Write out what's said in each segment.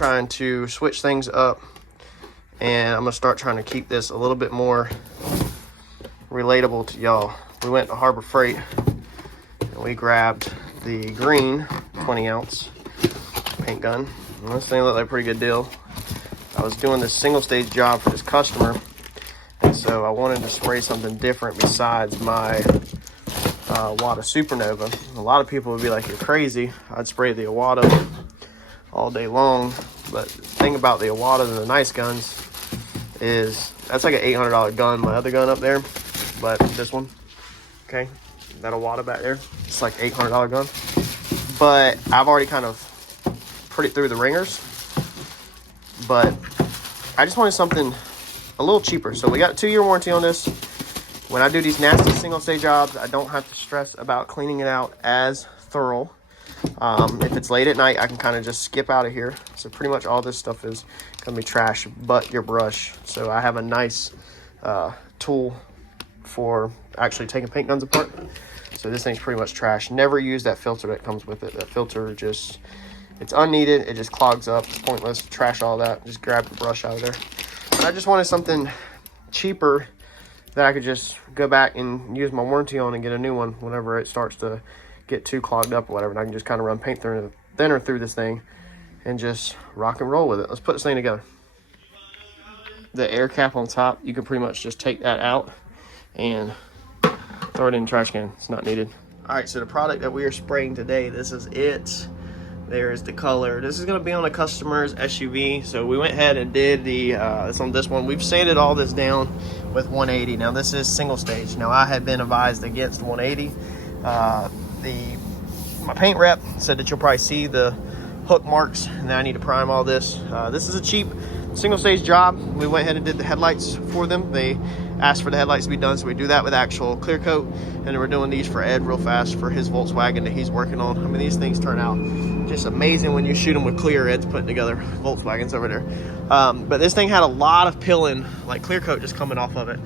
trying to switch things up, and I'm gonna start trying to keep this a little bit more relatable to y'all. We went to Harbor Freight and we grabbed the green 20-ounce paint gun. And this thing looked like a pretty good deal. I was doing this single stage job for this customer, and so I wanted to spray something different besides my Wada Supernova. A lot of people would be like, you're crazy. I'd spray the Wada all day long, but the thing about the Wada and the nice guns is that's like an $800 gun. My other gun up there, but this one, okay, that Wada back there, it's like $800 gun. But I've already kind of put it through the ringers, but I just wanted something a little cheaper. So we got a 2-year warranty on this. When I do these nasty single stage jobs, I don't have to stress about cleaning it out as thorough. If it's late at night, I can kind of just skip out of here. So pretty much all this stuff is gonna be trash but your brush. So I have a nice tool for actually taking paint guns apart. So this thing's pretty much trash. Never use that filter that comes with it. That filter just, it's unneeded. It just clogs up. It's pointless. Trash all that. Just grab the brush out of there. But I just wanted something cheaper that I could just go back and use my warranty on and get a new one whenever it starts to get too clogged up or whatever. And I can just kind of run paint thinner through this thing and just rock and roll with it. Let's put this thing together. The air cap on top, you can pretty much just take that out and throw it in the trash can. It's not needed. All right, so the product that we are spraying today, this is it. There's the color. This is going to be on a customer's SUV. So we went ahead and did the it's on this one. We've sanded all this down with 180. Now this is single stage. Now I had been advised against 180. My paint rep said that you'll probably see the hook marks, and then I need to prime all this. This is a cheap single stage job. We went ahead and did the headlights for them. They asked for the headlights to be done, so we do that with actual clear coat. And then we're doing these for Ed real fast for his Volkswagen that he's working on. I mean, these things turn out just amazing when you shoot them with clear. Ed's putting together Volkswagens over there. But this thing had a lot of peeling, like clear coat just coming off of it.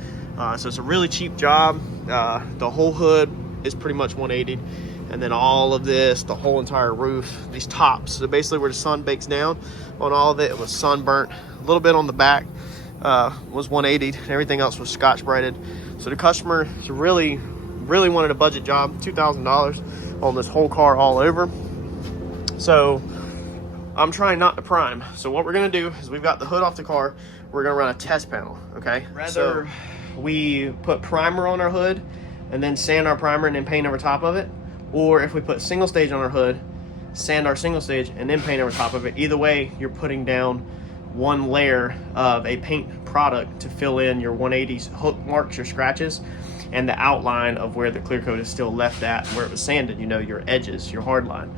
So it's a really cheap job. The whole hood is pretty much 180. And then all of this, the whole entire roof, these tops. So basically where the sun bakes down on all of it, it was sunburnt. A little bit on the back was 180. Everything else was Scotch Brighted. So the customer really wanted a budget job, $2,000 on this whole car all over. So I'm trying not to prime. So what we're gonna do is we've got the hood off the car. We're gonna run a test panel, okay? Rather we put primer on our hood and then sand our primer and then paint over top of it, or if we put single stage on our hood, sand our single stage and then paint over top of it. Either way, you're putting down one layer of a paint product to fill in your 180s hook marks, your scratches, and the outline of where the clear coat is still left at, where it was sanded, you know, your edges, your hard line.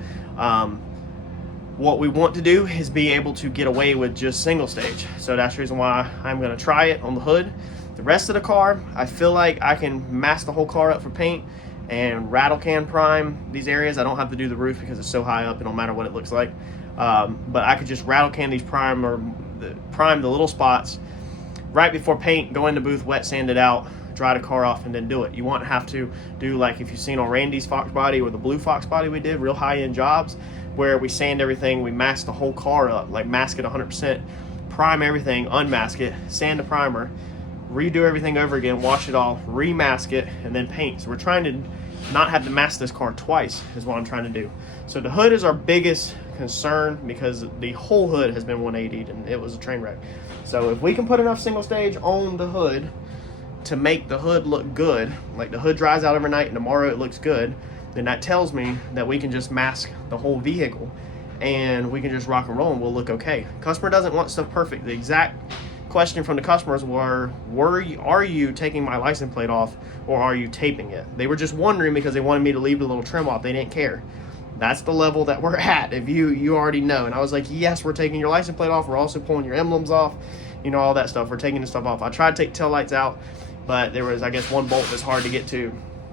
What we want to do is be able to get away with just single stage. So that's the reason why I'm gonna try it on the hood. The rest of the car, I feel like I can mask the whole car up for paint and rattle can prime these areas. I don't have to do the roof because it's so high up, it don't matter what it looks like. But I could just rattle can these prime the little spots right before paint, go in the booth, wet sand it out, dry the car off, and then do it. You won't have to do like if you've seen on Randy's Fox body or the blue Fox body we did, real high-end jobs where we sand everything, we mask the whole car up, like mask it 100%, prime everything, unmask it, sand the primer, redo everything over again, wash it off, remask it, and then paint. So we're trying to not have to mask this car twice is what I'm trying to do. So the hood is our biggest concern because the whole hood has been 180'd and it was a train wreck. So if we can put enough single stage on the hood to make the hood look good, like the hood dries out overnight and tomorrow it looks good, then that tells me that we can just mask the whole vehicle and we can just rock and roll and we'll look okay. Customer doesn't want stuff perfect. The exact question from the customers are you taking my license plate off or are you taping it? They were just wondering because they wanted me to leave the little trim off. They didn't care. That's the level that we're at. If you already know. And I was like, yes, we're taking your license plate off. We're also pulling your emblems off, you know, all that stuff. We're taking the stuff off. I tried to take tail lights out, but there was, I guess, one bolt that's hard to get to.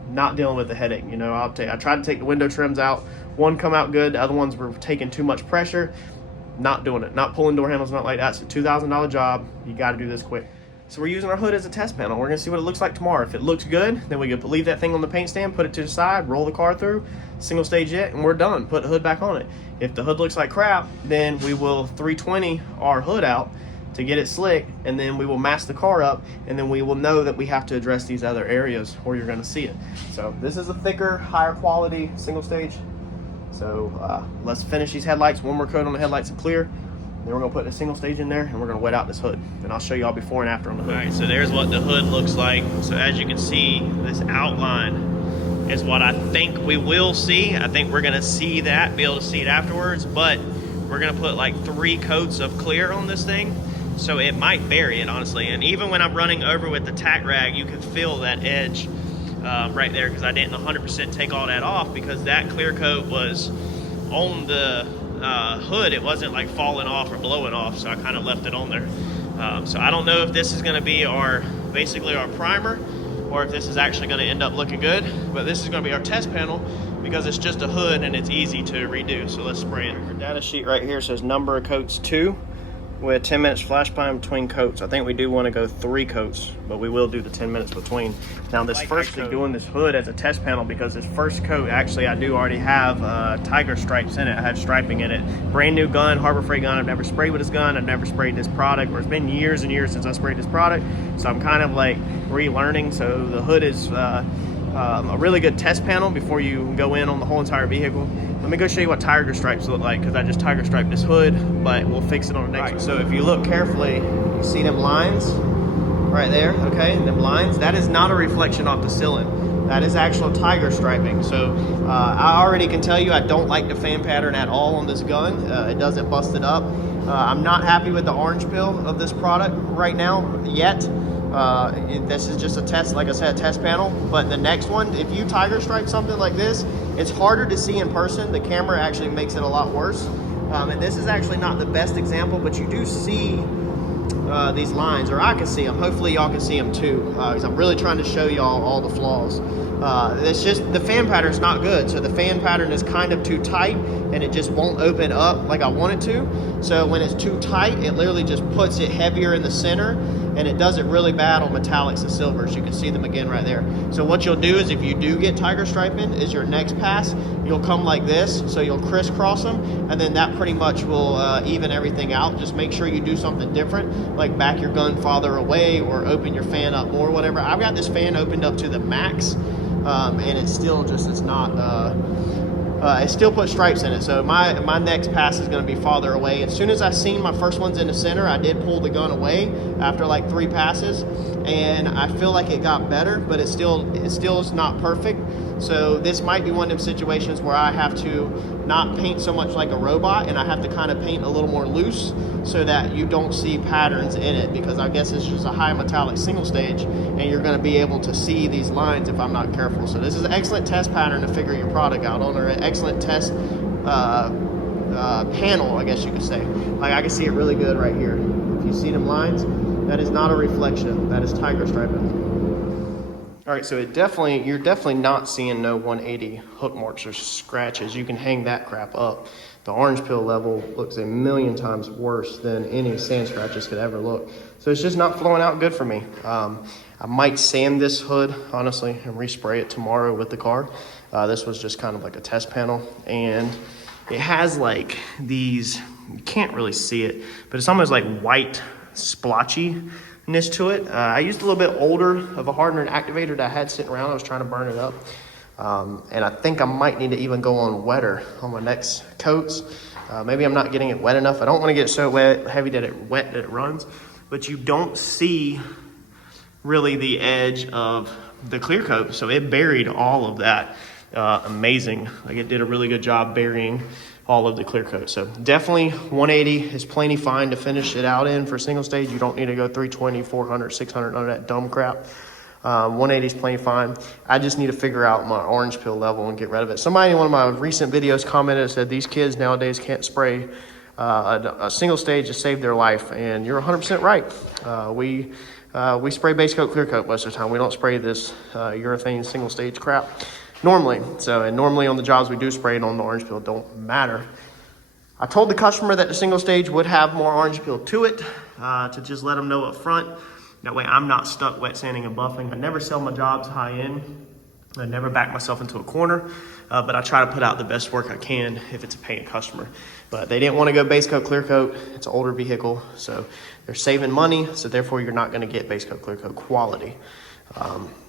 Not dealing with the headache, you know. I tried to take the window trims out. One come out good. The other ones were taking too much pressure. Not doing it. Not pulling door handles, not like that. It's a $2,000 job. You got to do this quick. So we're using our hood as a test panel. We're gonna see what it looks like tomorrow. If it looks good, then we can leave that thing on the paint stand, put it to the side, roll the car through, single stage jet, and we're done. Put the hood back on it. If the hood looks like crap, then we will 320 our hood out to get it slick, and then we will mask the car up, and then we will know that we have to address these other areas where you're gonna see it. So this is a thicker, higher quality single stage. So let's finish these headlights, one more coat on the headlights and clear. Then we're gonna put a single stage in there, and we're gonna wet out this hood. And I'll show y'all before and after on the hood. All right, so there's what the hood looks like. So as you can see, this outline is what I think we will see. I think we're gonna see that, be able to see it afterwards, but we're gonna put like 3 coats of clear on this thing. So it might vary it, honestly. And even when I'm running over with the tack rag, you can feel that edge right there, because I didn't 100% take all that off, because that clear coat was on the hood. It wasn't like falling off or blowing off, so I kind of left it on there. So I don't know if this is going to be basically our primer, or if this is actually going to end up looking good, but this is going to be our test panel, because it's just a hood and it's easy to redo. So let's spray it. Our data sheet right here says number of coats 2 with 10 minutes flash time between coats. I think we do want to go 3 coats, but we will do the 10 minutes between. Now this first coat, doing this hood as a test panel, because this first coat, actually I do already have tiger stripes in it. I have striping in it. Brand new gun, Harbor Freight gun. I've never sprayed with this gun. I've never sprayed this product, or it's been years and years since I sprayed this product. So I'm kind of like relearning. So the hood is a really good test panel before you go in on the whole entire vehicle. Let me go show you what tiger stripes look like, because I just tiger striped this hood, but we'll fix it on the next one. So if you look carefully, you see them lines right there, okay? Them lines, that is not a reflection off the cylinder. That is actual tiger striping. So I already can tell you I don't like the fan pattern at all on this gun. It doesn't bust it up. I'm not happy with the orange peel of this product right now yet. This is just a test, like I said, a test panel. But the next one, if you tiger stripe something like this, it's harder to see in person. The camera actually makes it a lot worse. And this is actually not the best example, but you do see these lines, or I can see them. Hopefully y'all can see them too, because I'm really trying to show y'all all the flaws. It's just the fan pattern is not good. So the fan pattern is kind of too tight, and it just won't open up like I want it to. So when it's too tight, it literally just puts it heavier in the center, and it does it really bad on metallics and silvers. You can see them again right there. So what you'll do is, if you do get tiger striping, is your next pass, you'll come like this. So you'll crisscross them, and then that pretty much will even everything out. Just make sure you do something different, like back your gun farther away, or open your fan up more, whatever. I've got this fan opened up to the max, and it's still just, it's not, it still puts stripes in it. So my next pass is going to be farther away. As soon as I seen my first ones in the center, I did pull the gun away after like 3 passes, and I feel like it got better, but it still is not perfect. So this might be one of them situations where I have to not paint so much like a robot, and I have to kind of paint a little more loose so that you don't see patterns in it, because I guess it's just a high metallic single stage, and you're going to be able to see these lines if I'm not careful. So this is an excellent test pattern to figure your product out on, or an excellent test panel, I guess you could say. Like, I can see it really good right here. If you see them lines, that is not a reflection. That is tiger striping. All right, so you're definitely not seeing no 180 hook marks or scratches. You can hang that crap up. The orange peel level looks a million times worse than any sand scratches could ever look. So it's just not flowing out good for me. I might sand this hood, honestly, and respray it tomorrow with the car. This was just kind of like a test panel, and it has like these, you can't really see it, but it's almost like white splotchiness to it. I used a little bit older of a hardener and activator that I had sitting around. I was trying to burn it up. And I think I might need to even go on wetter on my next coats. Maybe I'm not getting it wet enough. I don't want to get it so heavy that it runs, but you don't see really the edge of the clear coat. So it buried all of that. Amazing. Like, it did a really good job burying all of the clear coat. So definitely 180 is plenty fine to finish it out in for single stage. You don't need to go 320, 400, 600, none of that dumb crap. 180 is plenty fine. I just need to figure out my orange peel level and get rid of it. Somebody in one of my recent videos commented and said these kids nowadays can't spray a single stage to save their life, and you're 100% right. We spray base coat, clear coat most of the time. We don't spray this urethane single stage crap normally. And normally on the jobs we do spray it on the orange peel, it don't matter. I told the customer that the single stage would have more orange peel to it, to just let them know up front. That way I'm not stuck wet sanding and buffing. I never sell my jobs high end. I never back myself into a corner, but I try to put out the best work I can if it's a painted customer. But they didn't want to go base coat, clear coat. It's an older vehicle, so they're saving money, so therefore you're not gonna get base coat, clear coat quality.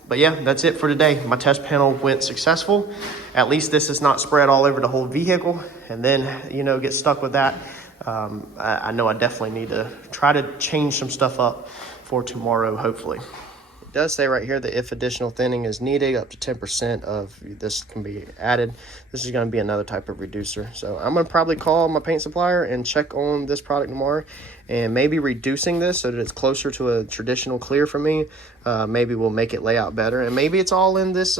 But yeah, that's it for today. My test panel went successful. At least this is not spread all over the whole vehicle and then, you know, get stuck with that. I know I definitely need to try to change some stuff up for tomorrow, hopefully. It does say right here that if additional thinning is needed, up to 10% of this can be added. This is going to be another type of reducer. So I'm going to probably call my paint supplier and check on this product tomorrow, and maybe reducing this so that it's closer to a traditional clear for me. Maybe we'll make it lay out better, and maybe it's all in this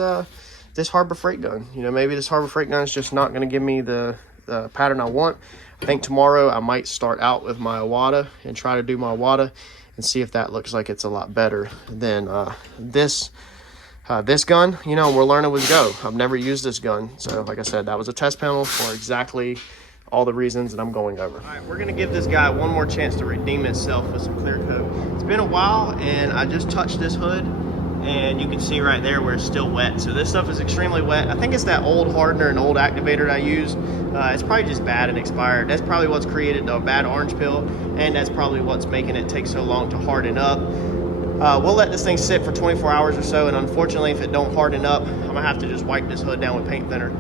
this Harbor Freight gun. You know, maybe this Harbor Freight gun is just not going to give me the pattern I want. I think tomorrow I might start out with my Iwata and try to do my Iwata and see if that looks like it's a lot better than this gun. You know, we're learning as we go. I've never used this gun, so like I said, that was a test panel for exactly all the reasons that I'm going over. All right, we're gonna give this guy one more chance to redeem itself with some clear coat. It's been a while, and I just touched this hood, and you can see right there where it's still wet. So this stuff is extremely wet. I think it's that old hardener and old activator I use. It's probably just bad and expired. That's probably what's created a bad orange peel, and that's probably what's making it take so long to harden up. We'll let this thing sit for 24 hours or so, and unfortunately, if it don't harden up, I'm gonna have to just wipe this hood down with paint thinner.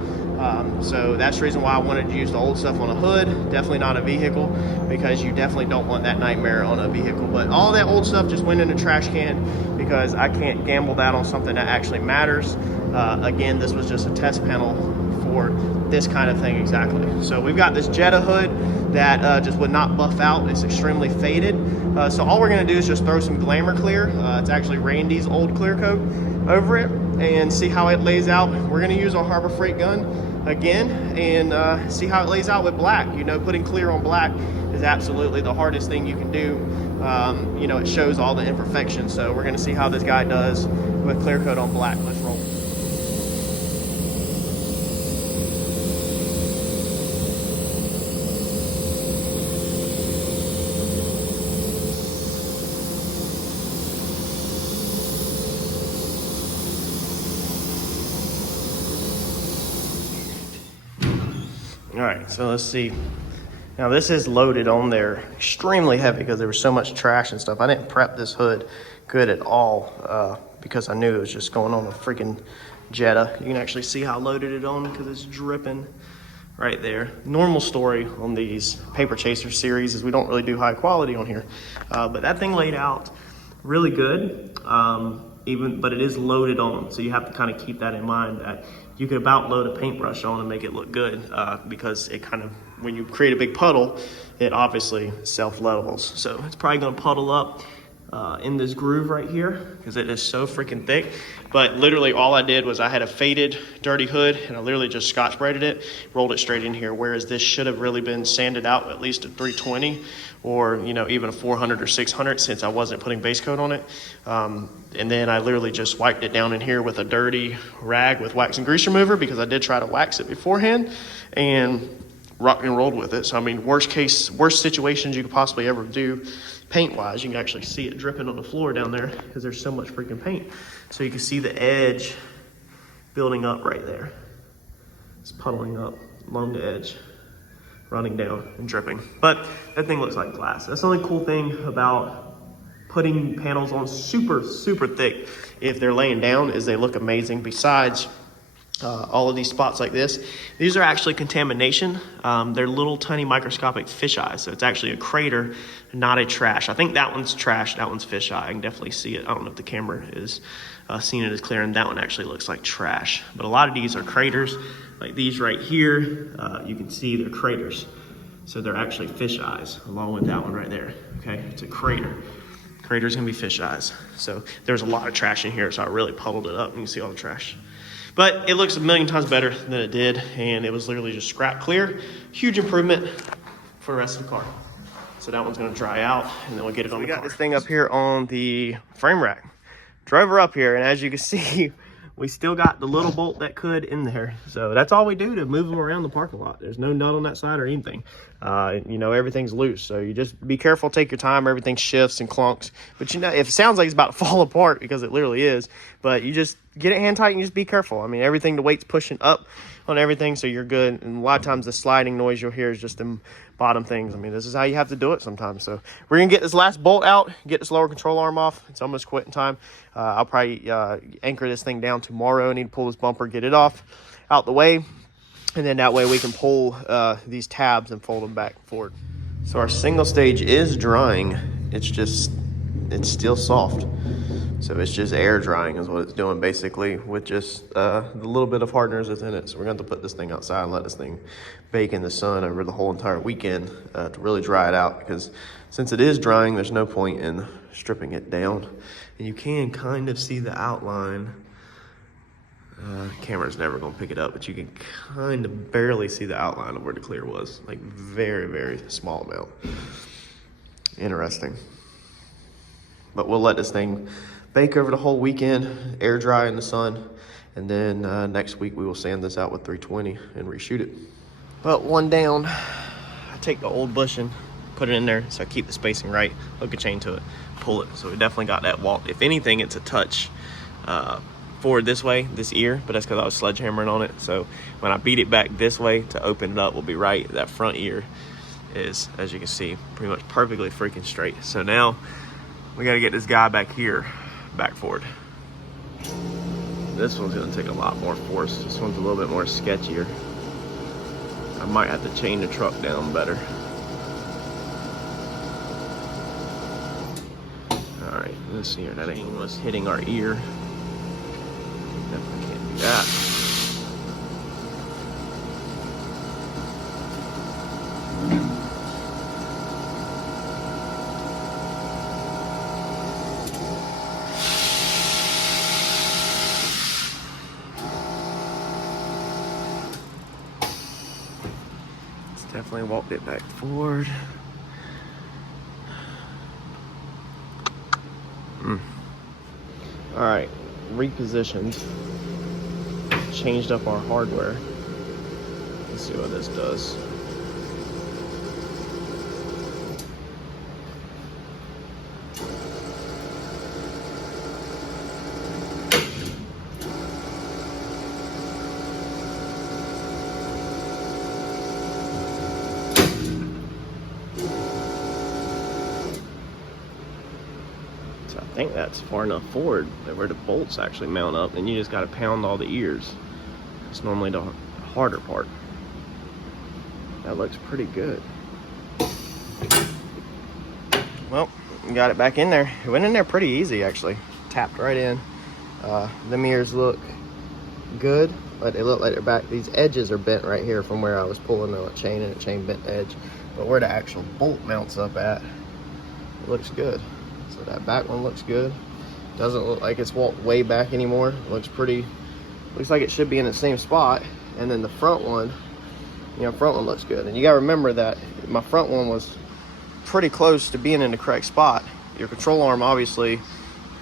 So that's the reason why I wanted to use the old stuff on a hood, definitely not a vehicle, because you definitely don't want that nightmare on a vehicle. But all that old stuff just went in a trash can because I can't gamble that on something that actually matters. Again, this was just a test panel for this kind of thing exactly. So we've got this Jetta hood that just would not buff out. It's extremely faded. So all we're gonna do is just throw some Glamour Clear. It's actually Randy's old clear coat over it and see how it lays out. We're gonna use our Harbor Freight gun again and see how it lays out with black. You know, putting clear on black is absolutely the hardest thing you can do. You know, it shows all the imperfections. So we're gonna see how this guy does with clear coat on black. Let's roll. All right, so let's see. Now this is loaded on there extremely heavy because there was so much trash and stuff. I didn't prep this hood good at all because I knew it was just going on a freaking Jetta. You can actually see how loaded it on because it's dripping right there. Normal story on these Paper Chaser series is we don't really do high quality on here. But that thing laid out really good, but it is loaded on. So you have to kind of keep that in mind, that you could about load a paintbrush on and make it look good because it kind of, when you create a big puddle, it obviously self-levels. So it's probably gonna puddle up in this groove right here because it is so freaking thick. But literally all I did was I had a faded dirty hood and I literally just Scotch braided it, rolled it straight in here, whereas this should have really been sanded out at least a 320 or, you know, even a 400 or 600 since I wasn't putting base coat on it. And then I literally just wiped it down in here with a dirty rag with wax and grease remover because I did try to wax it beforehand and rocked and rolled with it. So I mean, worst situations you could possibly ever do paint wise, you can actually see it dripping on the floor down there because there's so much freaking paint. So you can see the edge building up right there. It's puddling up along the edge, running down and dripping. But that thing looks like glass. That's the only cool thing about putting panels on super, super thick if they're laying down is they look amazing. Besides all of these spots like this, these are actually contamination. They're little tiny microscopic fish eyes. So it's actually a crater, not a trash. I think that one's trash, that one's fish eye. I can definitely see it. I don't know if the camera is seeing it as clear, and that one actually looks like trash. But a lot of these are craters, like these right here. You can see they're craters. So they're actually fish eyes, along with that one right there, okay? It's a crater. Crater's gonna be fish eyes. So there's a lot of trash in here, so I really puddled it up, and you can see all the trash. But it looks a million times better than it did, and it was literally just scrap clear. Huge improvement for the rest of the car. So that one's gonna dry out, and then we'll get it on the car. We got this thing up here on the frame rack. Drove her up here, and as you can see, we still got the little bolt that could in there. So that's all we do to move them around the parking lot. There's no nut on that side or anything. You know, everything's loose. So you just be careful, take your time. Everything shifts and clunks. But you know, if it sounds like it's about to fall apart, because it literally is, but you just get it hand tight and you just be careful. I mean, everything, the weight's pushing up on everything, so you're good. And a lot of times the sliding noise you'll hear is just them bottom things. I mean, this is how you have to do it sometimes. So we're gonna get this last bolt out, get this lower control arm off. It's almost quitting time. I'll probably anchor this thing down tomorrow. I need to pull this bumper, get it off out the way, and then that way we can pull these tabs and fold them back forward. So our single stage is drying. It's still soft. So it's just air drying is what it's doing, basically, with just the little bit of hardeners that's in it. So we're going to have to put this thing outside and let this thing bake in the sun over the whole entire weekend to really dry it out, because since it is drying, there's no point in stripping it down. And you can kind of see the outline. Camera's never going to pick it up, but you can kind of barely see the outline of where the clear was. Like very, very small amount. Interesting. But we'll let this thing bake over the whole weekend, air dry in the sun, and then next week we will sand this out with 320 and reshoot it. But one down, I take the old bushing, put it in there so I keep the spacing right, hook a chain to it, pull it. So we definitely got that walt. If anything, it's a touch forward this way, this ear, but that's because I was sledgehammering on it. So when I beat it back this way to open it up, will be right. That front ear is, as you can see, pretty much perfectly freaking straight. So now we got to get this guy back here back forward. This one's going to take a lot more force. This one's a little bit more sketchier. I might have to chain the truck down better. All right, this here, that ain't what's hitting our ear. Definitely can't do that. Definitely walked it back forward. All right, repositioned, changed up our hardware. Let's see what this does. I think that's far enough forward that where the bolts actually mount up, and you just got to pound all the ears. It's normally the harder part. That looks pretty good. Well, we got it back in there. It went in there pretty easy, actually. Tapped right in. The mirrors look good, but they look like they're back. These edges are bent right here from where I was pulling the chain, and the chain bent edge. But where the actual bolt mounts up at, it looks good. So that back one looks good. Doesn't look like it's walked way back anymore. It looks pretty, looks like it should be in the same spot. And then the front one, you know, front one looks good. And you gotta remember that my front one was pretty close to being in the correct spot. Your control arm obviously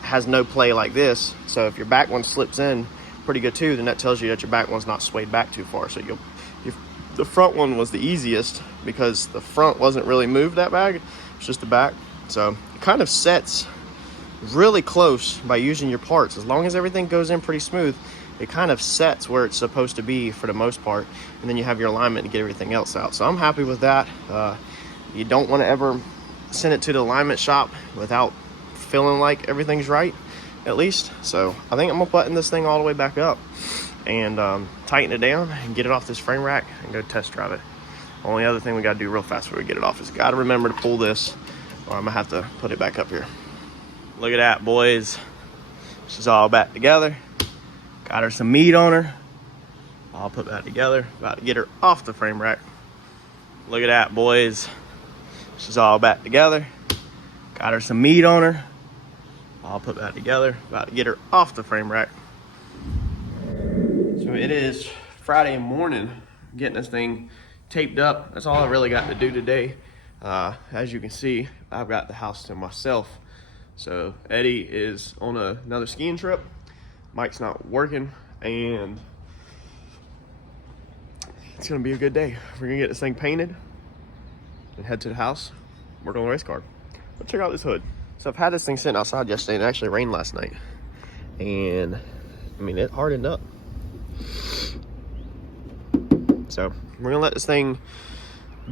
has no play like this. So if your back one slips in pretty good too, then that tells you that your back one's not swayed back too far. So the front one was the easiest because the front wasn't really moved that bad. It's just the back. So it kind of sets really close by using your parts. As long as everything goes in pretty smooth, it kind of sets where it's supposed to be for the most part. And then you have your alignment to get everything else out. So I'm happy with that. You don't want to ever send it to the alignment shop without feeling like everything's right, at least. So I think I'm gonna button this thing all the way back up and tighten it down and get it off this frame rack and go test drive it. Only other thing we gotta do real fast before we get it off is gotta remember to pull this, or I'm gonna have to put it back up here. Look at that, boys. She's all back together. Got her some meat on her. I'll put that together. About to get her off the frame rack. Look at that, boys. She's all back together. Got her some meat on her. I'll put that together. About to get her off the frame rack. So it is Friday morning, getting this thing taped up. That's all I really got to do today. As you can see, I've got the house to myself. So Eddie is on another skiing trip. Mike's not working, and it's gonna be a good day. We're gonna get this thing painted and head to the house, work on the race car. Let's check out this hood. So I've had this thing sitting outside yesterday, and it actually rained last night. And I mean, it hardened up. So we're gonna let this thing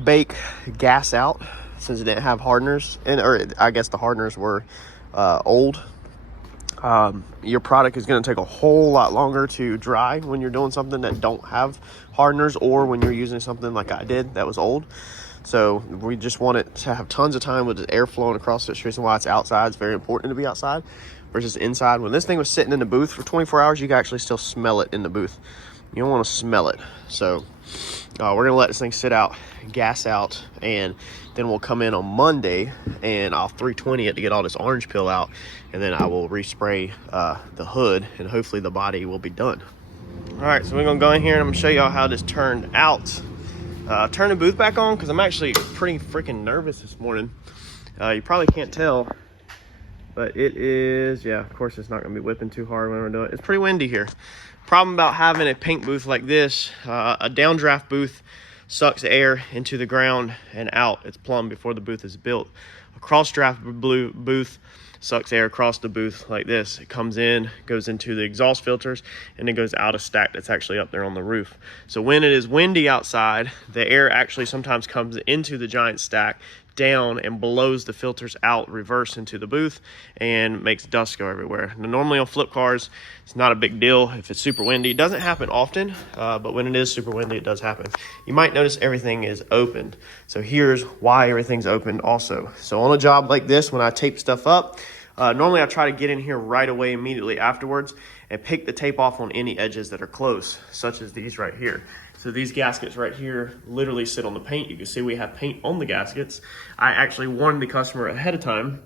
bake gas out, since it didn't have hardeners, or I guess the hardeners were old. Your product is going to take a whole lot longer to dry when you're doing something that don't have hardeners, or when you're using something like I did that was old. So we just want it to have tons of time with the air flowing across it. It's the reason why it's outside. It's very important to be outside versus inside. When this thing was sitting in the booth for 24 hours, you can actually still smell it in the booth. You don't want to smell it. So we're going to let this thing sit out, gas out, and then we'll come in on Monday and I'll 320 it to get all this orange peel out, and then I will respray the hood, and hopefully the body will be done. All right, so we're gonna go in here and I'm gonna show y'all how this turned out. Turn the booth back on because I'm actually pretty freaking nervous this morning. You probably can't tell, but it is, yeah, of course it's not gonna be whipping too hard when we're doing it. It's pretty windy here. Problem about having a paint booth like this, a downdraft booth sucks air into the ground and out. It's plumb before the booth is built. A cross draft booth sucks air across the booth like this. It comes in, goes into the exhaust filters, and it goes out a stack that's actually up there on the roof. So when it is windy outside, the air actually sometimes comes into the giant stack, down, and blows the filters out reverse into the booth and makes dust go everywhere. Now, normally on flip cars, it's not a big deal if it's super windy. It doesn't happen often, but when it is super windy, it does happen. You might notice everything is opened. So here's why everything's opened also. So on a job like this, when I tape stuff up, normally I try to get in here right away immediately afterwards and pick the tape off on any edges that are close, such as these right here. So these gaskets right here literally sit on the paint. You can see we have paint on the gaskets. I actually warned the customer ahead of time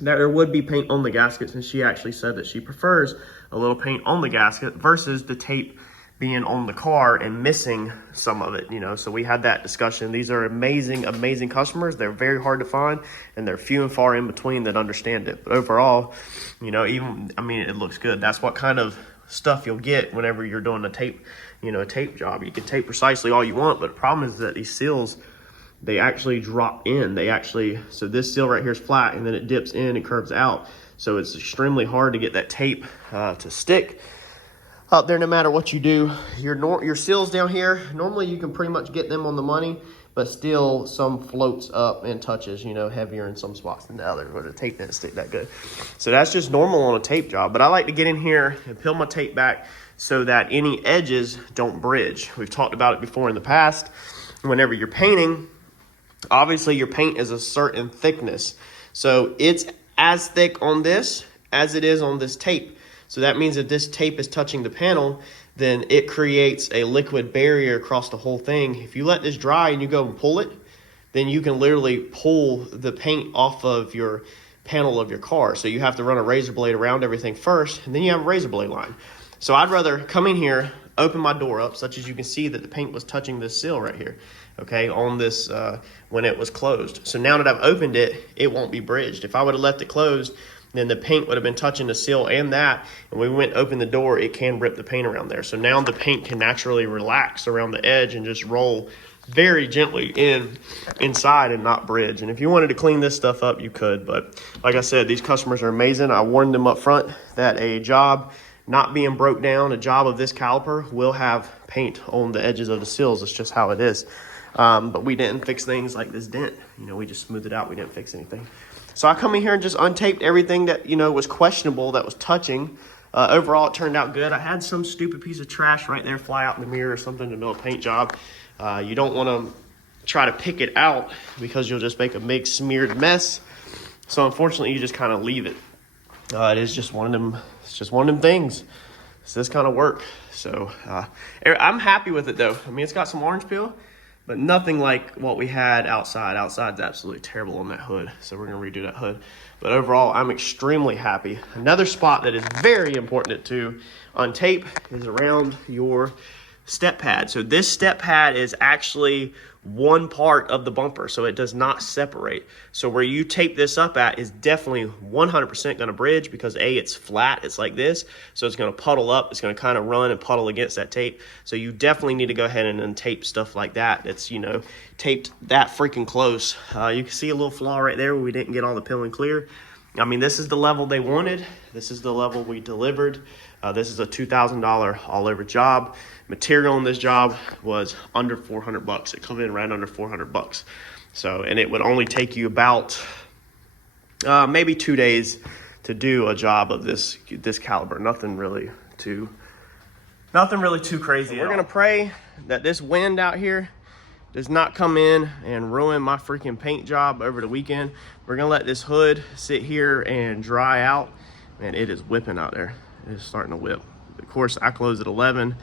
that there would be paint on the gaskets, and she actually said that she prefers a little paint on the gasket versus the tape being on the car and missing some of it, you know. So we had that discussion. These are amazing, amazing customers. They're very hard to find, and they're few and far in between that understand it. But overall, you know, even, I mean, it looks good. That's what kind of stuff you'll get whenever you're doing a tape, you know, a tape job. You can tape precisely all you want, but the problem is that these seals, they actually drop in. They actually, so this seal right here is flat, and then it dips in and curves out. So it's extremely hard to get that tape to stick up there no matter what you do. Your seals down here, normally you can pretty much get them on the money, but still some floats up and touches, you know, heavier in some spots than the other, where the tape didn't stick that good. So that's just normal on a tape job. But I like to get in here and peel my tape back so that any edges don't bridge. We've talked about it before in the past. Whenever you're painting, obviously your paint is a certain thickness. So it's as thick on this as it is on this tape. So that means if this tape is touching the panel, then it creates a liquid barrier across the whole thing. If you let this dry and you go and pull it, then you can literally pull the paint off of your panel of your car. So you have to run a razor blade around everything first, and then you have a razor blade line. So I'd rather come in here, open my door up, such as you can see that the paint was touching this seal right here, okay, on this when it was closed. So now that I've opened it, it won't be bridged. If I would have left it closed, then the paint would have been touching the seal and that, and when we went to open the door, it can rip the paint around there. So now the paint can naturally relax around the edge and just roll very gently inside and not bridge. And if you wanted to clean this stuff up, you could, but like I said, these customers are amazing. I warned them up front that a job not being broke down, a job of this caliper will have paint on the edges of the seals. It's just how it is. But we didn't fix things like this dent. You know, we just smoothed it out. We didn't fix anything. So I come in here and just untaped everything that, you know, was questionable that was touching. Overall, it turned out good. I had some stupid piece of trash right there fly out in the mirror or something in the middle of a paint job. You don't want to try to pick it out because you'll just make a big smeared mess. So unfortunately, you just kind of leave it. It is just one of them. It's just one of them things. It's this kind of work. So I'm happy with it though. I mean, it's got some orange peel, but nothing like what we had outside. Outside's absolutely terrible on that hood. So we're gonna redo that hood. But overall, I'm extremely happy. Another spot that is very important to untape is around your step pad. So this step pad is actually one part of the bumper, so it does not separate. So where you tape this up at is definitely 100% going to bridge, because A, it's flat, it's like this, so it's going to puddle up, it's going to kind of run and puddle against that tape. So you definitely need to go ahead and tape stuff like that. It's, you know, taped that freaking close. You can see a little flaw right there where we didn't get all the peel and clear. I mean, this is the level they wanted. This is the level we delivered. This is a $2,000 all over job. Material on this job was under 400 bucks. It come in right under 400 bucks. So, and it would only take you about maybe 2 days to do a job of this caliber. Nothing really too crazy. So we're gonna pray that this wind out here does not come in and ruin my freaking paint job over the weekend. We're gonna let this hood sit here and dry out. Man, it is whipping out there. It is starting to whip. Of course, I closed at 11.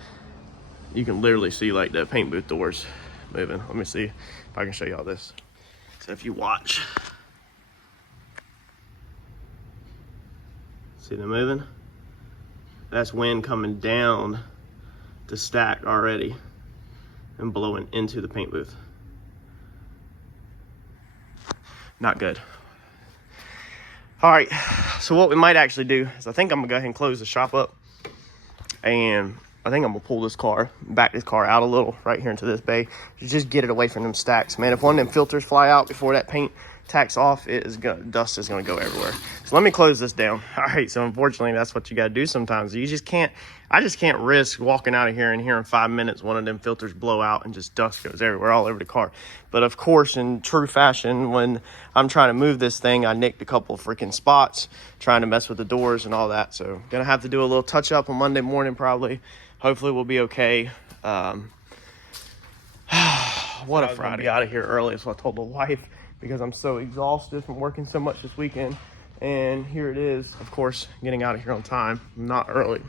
You can literally see like the paint booth doors moving. Let me see if I can show y'all this. So if you watch, see them moving? That's wind coming down to stack already and blowing into the paint booth. Not good. All right, so what we might actually do is I think I'm gonna go ahead and close the shop up, and I think I'm gonna pull this car, back this car out a little right here into this bay, to just get it away from them stacks. Man, if one of them filters fly out before that paint tacks off, dust is gonna go everywhere. So let me close this down. All right, so unfortunately that's what you gotta do sometimes. You just can't, I just can't risk walking out of here and here in 5 minutes one of them filters blow out and just dust goes everywhere, all over the car. But of course, in true fashion, when I'm trying to move this thing, I nicked a couple of freaking spots trying to mess with the doors and all that. So gonna have to do a little touch up on Monday morning probably. Hopefully we'll be okay. What a Friday. Be out of here early, so I told the wife, because I'm so exhausted from working so much this weekend. And here it is, of course, getting out of here on time, not early.